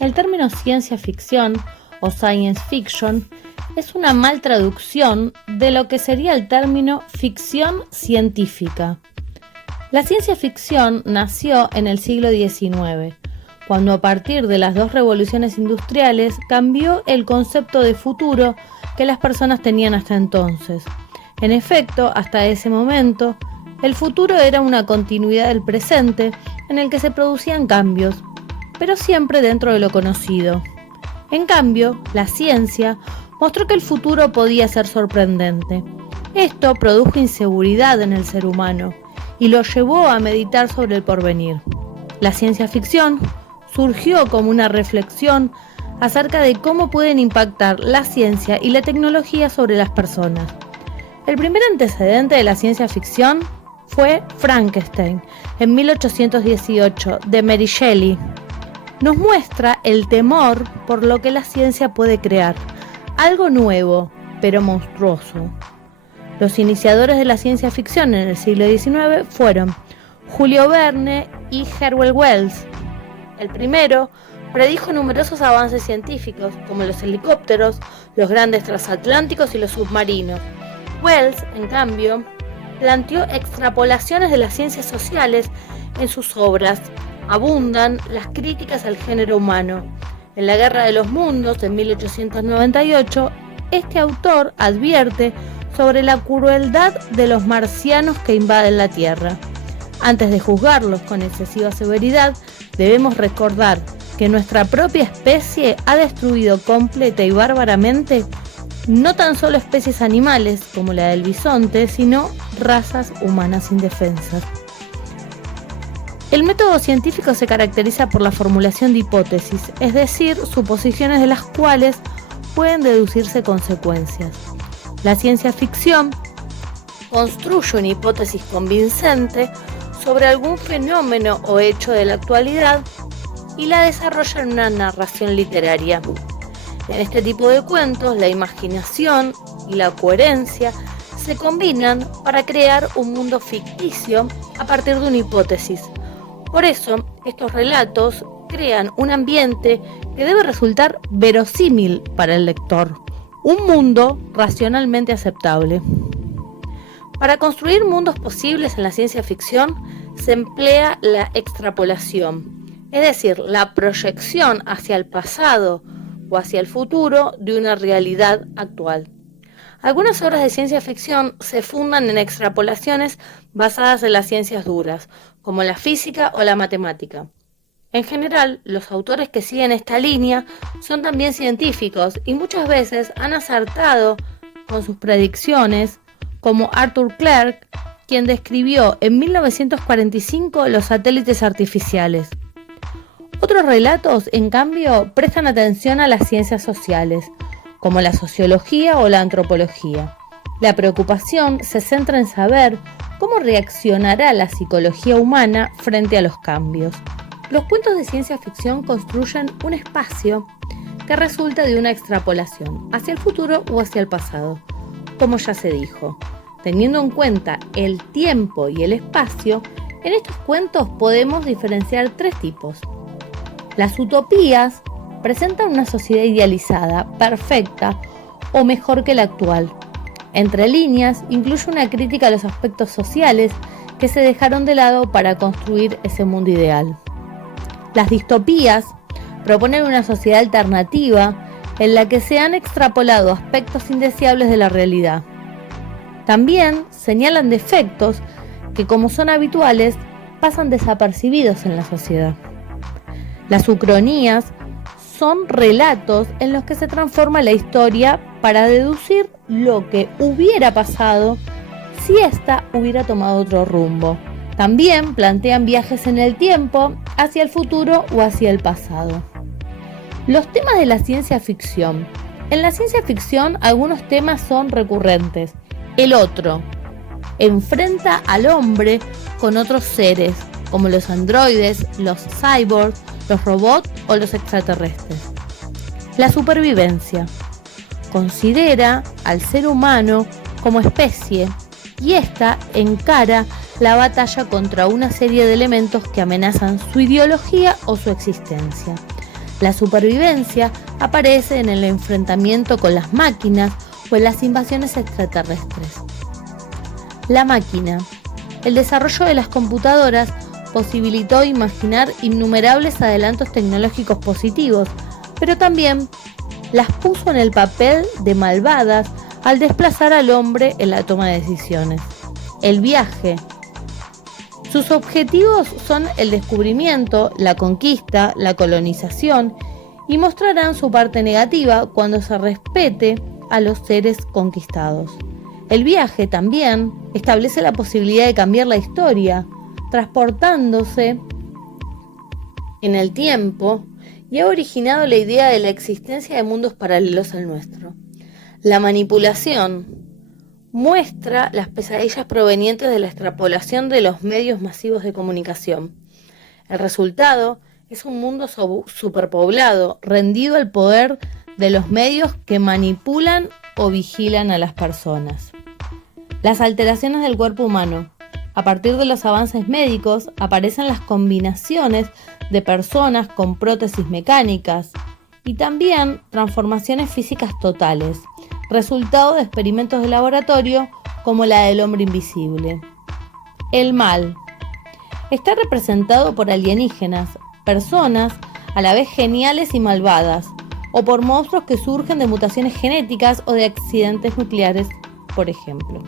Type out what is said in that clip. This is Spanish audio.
El término ciencia ficción o science fiction es una mal traducción de lo que sería el término ficción científica. La ciencia ficción nació en el siglo XIX, cuando a partir de las dos revoluciones industriales cambió el concepto de futuro que las personas tenían hasta entonces. En efecto, hasta ese momento, el futuro era una continuidad del presente en el que se producían cambios, pero siempre dentro de lo conocido. En cambio, la ciencia mostró que el futuro podía ser sorprendente. Esto produjo inseguridad en el ser humano y lo llevó a meditar sobre el porvenir. La ciencia ficción surgió como una reflexión acerca de cómo pueden impactar la ciencia y la tecnología sobre las personas. El primer antecedente de la ciencia ficción fue Frankenstein, en 1818, de Mary Shelley. Nos muestra el temor por lo que la ciencia puede crear, algo nuevo, pero monstruoso. Los iniciadores de la ciencia ficción en el siglo XIX fueron Julio Verne y Orwell Wells. El primero predijo numerosos avances científicos, como los helicópteros, los grandes transatlánticos y los submarinos. Wells, en cambio, planteó extrapolaciones de las ciencias sociales en sus obras. Abundan las críticas al género humano. En La Guerra de los Mundos, en 1898, este autor advierte sobre la crueldad de los marcianos que invaden la Tierra. Antes de juzgarlos con excesiva severidad, debemos recordar que nuestra propia especie ha destruido completa y bárbaramente no tan solo especies animales como la del bisonte, sino razas humanas indefensas. El método científico se caracteriza por la formulación de hipótesis, es decir, suposiciones de las cuales pueden deducirse consecuencias. La ciencia ficción construye una hipótesis convincente sobre algún fenómeno o hecho de la actualidad y la desarrolla en una narración literaria. En este tipo de cuentos, la imaginación y la coherencia se combinan para crear un mundo ficticio a partir de una hipótesis. Por eso, estos relatos crean un ambiente que debe resultar verosímil para el lector, un mundo racionalmente aceptable. Para construir mundos posibles en la ciencia ficción se emplea la extrapolación, es decir, la proyección hacia el pasado o hacia el futuro de una realidad actual. Algunas obras de ciencia ficción se fundan en extrapolaciones basadas en las ciencias duras, como la física o la matemática. En general, los autores que siguen esta línea son también científicos y muchas veces han acertado con sus predicciones, como Arthur Clarke, quien describió en 1945 los satélites artificiales. Otros relatos, en cambio, prestan atención a las ciencias sociales, como la sociología o la antropología. La preocupación se centra en saber cómo reaccionará la psicología humana frente a los cambios. Los cuentos de ciencia ficción construyen un espacio que resulta de una extrapolación hacia el futuro o hacia el pasado, como ya se dijo. Teniendo en cuenta el tiempo y el espacio, en estos cuentos podemos diferenciar tres tipos. Las utopías presentan una sociedad idealizada, perfecta o mejor que la actual. Entre líneas, incluye una crítica a los aspectos sociales que se dejaron de lado para construir ese mundo ideal. Las distopías proponen una sociedad alternativa en la que se han extrapolado aspectos indeseables de la realidad. También señalan defectos que, como son habituales, pasan desapercibidos en la sociedad. Las ucronías son relatos en los que se transforma la historia para deducir lo que hubiera pasado si ésta hubiera tomado otro rumbo. También plantean viajes en el tiempo, hacia el futuro o hacia el pasado. Los temas de la ciencia ficción. En la ciencia ficción algunos temas son recurrentes. El otro enfrenta al hombre con otros seres, como los androides, los cyborgs, los robots o los extraterrestres. La supervivencia. Considera al ser humano como especie y ésta encara la batalla contra una serie de elementos que amenazan su ideología o su existencia. La supervivencia aparece en el enfrentamiento con las máquinas o en las invasiones extraterrestres. La máquina. El desarrollo de las computadoras posibilitó imaginar innumerables adelantos tecnológicos positivos, pero también las puso en el papel de malvadas al desplazar al hombre en la toma de decisiones. El viaje. Sus objetivos son el descubrimiento, la conquista, la colonización y mostrarán su parte negativa cuando se respete a los seres conquistados. El viaje también establece la posibilidad de cambiar la historia, transportándose en el tiempo y ha originado la idea de la existencia de mundos paralelos al nuestro. La manipulación muestra las pesadillas provenientes de la extrapolación de los medios masivos de comunicación. El resultado es un mundo superpoblado, rendido al poder de los medios que manipulan o vigilan a las personas. Las alteraciones del cuerpo humano. A partir de los avances médicos aparecen las combinaciones de personas con prótesis mecánicas y también transformaciones físicas totales, resultado de experimentos de laboratorio como la del hombre invisible. El mal está representado por alienígenas, personas a la vez geniales y malvadas, o por monstruos que surgen de mutaciones genéticas o de accidentes nucleares, por ejemplo.